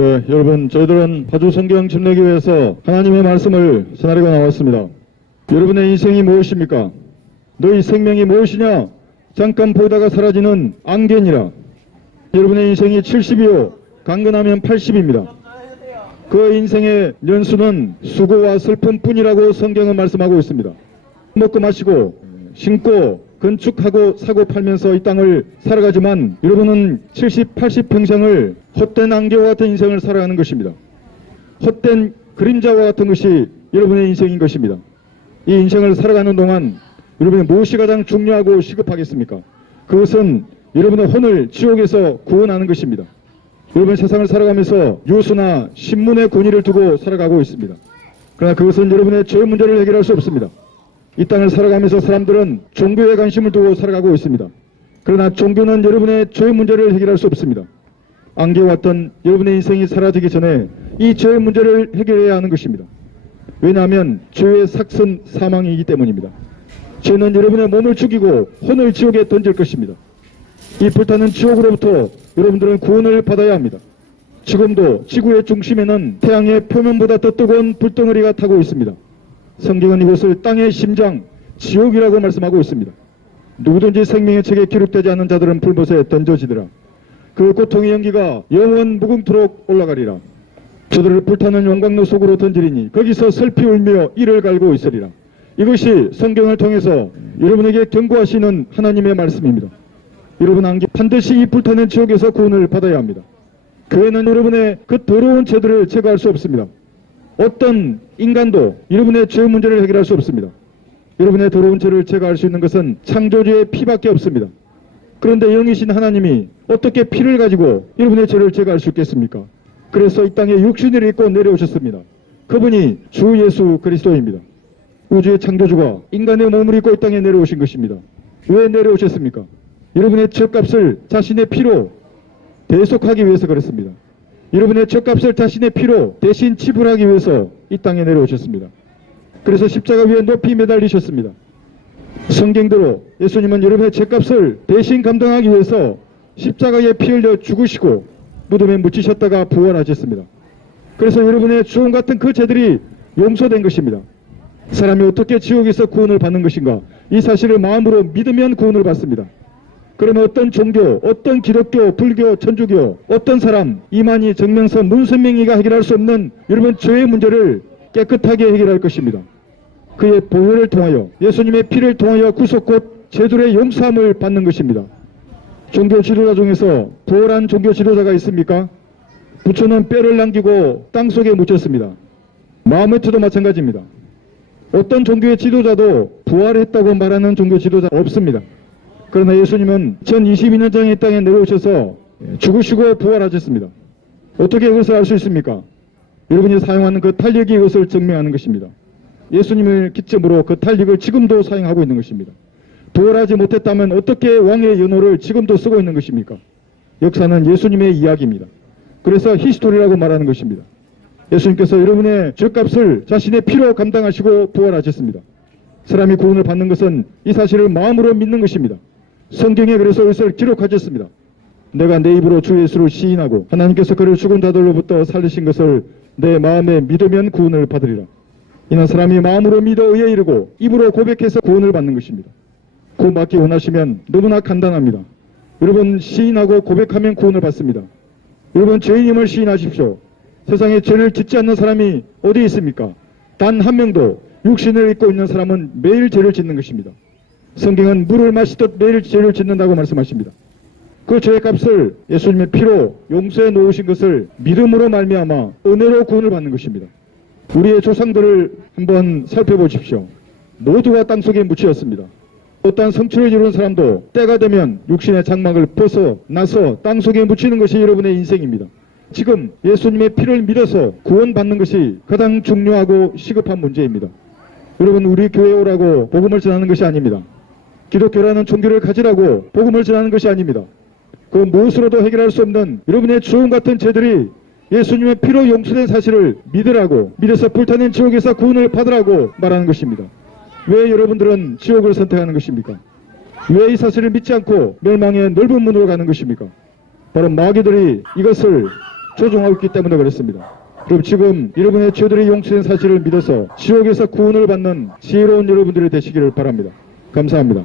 네, 여러분, 저희들은 파주 성경 침례교회에서 하나님의 말씀을 전하려고 나왔습니다. 여러분의 인생이 무엇입니까? 너희 생명이 무엇이냐? 잠깐 보다가 사라지는 안개니라. 여러분의 인생이 70이요, 강건하면 80입니다. 그 인생의 연수는 수고와 슬픔뿐이라고 성경은 말씀하고 있습니다. 먹고 마시고 신고 건축하고 사고 팔면서 이 땅을 살아가지만 여러분은 70, 80평생을 헛된 안개와 같은 인생을 살아가는 것입니다. 헛된 그림자와 같은 것이 여러분의 인생인 것입니다. 이 인생을 살아가는 동안 여러분의 무엇이 가장 중요하고 시급하겠습니까? 그것은 여러분의 혼을 지옥에서 구원하는 것입니다. 여러분 세상을 살아가면서 유수나 신문의 권위를 두고 살아가고 있습니다. 그러나 그것은 여러분의 죄 문제를 해결할 수 없습니다. 이 땅을 살아가면서 사람들은 종교에 관심을 두고 살아가고 있습니다. 그러나 종교는 여러분의 죄 문제를 해결할 수 없습니다. 안개와 같던 여러분의 인생이 사라지기 전에 이 죄 문제를 해결해야 하는 것입니다. 왜냐하면 죄의 삭선 사망이기 때문입니다. 죄는 여러분의 몸을 죽이고 혼을 지옥에 던질 것입니다. 이 불타는 지옥으로부터 여러분들은 구원을 받아야 합니다. 지금도 지구의 중심에는 태양의 표면보다 더 뜨거운 불덩어리가 타고 있습니다. 성경은 이곳을 땅의 심장, 지옥이라고 말씀하고 있습니다. 누구든지 생명의 책에 기록되지 않는 자들은 불못에 던져지더라. 그 고통의 연기가 영원 무궁토록 올라가리라. 저들을 불타는 용광로 속으로 던지리니 거기서 슬피 울며 이를 갈고 있으리라. 이것이 성경을 통해서 여러분에게 경고하시는 하나님의 말씀입니다. 여러분 안개 반드시 이 불타는 지옥에서 구원을 받아야 합니다. 교회는 여러분의 그 더러운 죄들을 제거할 수 없습니다. 어떤 인간도 여러분의 죄 문제를 해결할 수 없습니다. 여러분의 더러운 죄를 제거할 수 있는 것은 창조주의 피밖에 없습니다. 그런데 영이신 하나님이 어떻게 피를 가지고 여러분의 죄를 제거할 수 있겠습니까? 그래서 이 땅에 육신을 입고 내려오셨습니다. 그분이 주 예수 그리스도입니다. 우주의 창조주가 인간의 몸을 입고 이 땅에 내려오신 것입니다. 왜 내려오셨습니까? 여러분의 죄값을 자신의 피로 대속하기 위해서 그렇습니다. 여러분의 죄값을 자신의 피로 대신 지불하기 위해서 이 땅에 내려오셨습니다. 그래서 십자가 위에 높이 매달리셨습니다. 성경대로 예수님은 여러분의 죄값을 대신 감당하기 위해서 십자가에 피 흘려 죽으시고 무덤에 묻히셨다가 부활하셨습니다. 그래서 여러분의 주홍 같은 그 죄들이 용서된 것입니다. 사람이 어떻게 지옥에서 구원을 받는 것인가? 이 사실을 마음으로 믿으면 구원을 받습니다. 그러면 어떤 종교, 어떤 기독교, 불교, 천주교, 어떤 사람, 이만희, 정명서, 문선명이가 해결할 수 없는 여러분 죄의 문제를 깨끗하게 해결할 것입니다. 그의 보혈을 통하여 예수님의 피를 통하여 구속 곧 죄들의 용서함을 받는 것입니다. 종교 지도자 중에서 부활한 종교 지도자가 있습니까? 부처는 뼈를 남기고 땅속에 묻혔습니다. 마호메트도 마찬가지입니다. 어떤 종교의 지도자도 부활했다고 말하는 종교 지도자 없습니다. 그러나 예수님은 2022년 전에 이 땅에 내려오셔서 죽으시고 부활하셨습니다. 어떻게 그것을 알 수 있습니까? 여러분이 사용하는 그 탄력이 이것을 증명하는 것입니다. 예수님을 기점으로 그 탄력을 지금도 사용하고 있는 것입니다. 부활하지 못했다면 어떻게 왕의 연호를 지금도 쓰고 있는 것입니까? 역사는 예수님의 이야기입니다. 그래서 히스토리라고 말하는 것입니다. 예수님께서 여러분의 죄값을 자신의 피로 감당하시고 부활하셨습니다. 사람이 구원을 받는 것은 이 사실을 마음으로 믿는 것입니다. 성경에 그래서 이것을 기록하셨습니다. 내가 내 입으로 주 예수를 시인하고 하나님께서 그를 죽은 자들로부터 살리신 것을 내 마음에 믿으면 구원을 받으리라. 이는 사람이 마음으로 믿어 의에 이르고 입으로 고백해서 구원을 받는 것입니다. 구원 받기 원하시면 너무나 간단합니다. 여러분 시인하고 고백하면 구원을 받습니다. 여러분 죄인임을 시인하십시오. 세상에 죄를 짓지 않는 사람이 어디 있습니까? 단 한 명도. 육신을 입고 있는 사람은 매일 죄를 짓는 것입니다. 성경은 물을 마시듯 매일 죄를 짓는다고 말씀하십니다. 그 죄의 값을 예수님의 피로 용서해 놓으신 것을 믿음으로 말미암아 은혜로 구원을 받는 것입니다. 우리의 조상들을 한번 살펴보십시오. 모두가 땅속에 묻히었습니다. 어떠한 성취를 이루는 사람도 때가 되면 육신의 장막을 벗어나서 땅속에 묻히는 것이 여러분의 인생입니다. 지금 예수님의 피를 믿어서 구원받는 것이 가장 중요하고 시급한 문제입니다. 여러분 우리 교회에 오라고 복음을 전하는 것이 아닙니다. 기독교라는 종교를 가지라고 복음을 전하는 것이 아닙니다. 그 무엇으로도 해결할 수 없는 여러분의 주홍 같은 죄들이 예수님의 피로 용서된 사실을 믿으라고 믿어서 불타는 지옥에서 구원을 받으라고 말하는 것입니다. 왜 여러분들은 지옥을 선택하는 것입니까? 왜 이 사실을 믿지 않고 멸망의 넓은 문으로 가는 것입니까? 바로 마귀들이 이것을 조종하고 있기 때문에 그렇습니다. 그럼 지금 여러분의 죄들이 용서된 사실을 믿어서 지옥에서 구원을 받는 지혜로운 여러분들이 되시기를 바랍니다. 감사합니다.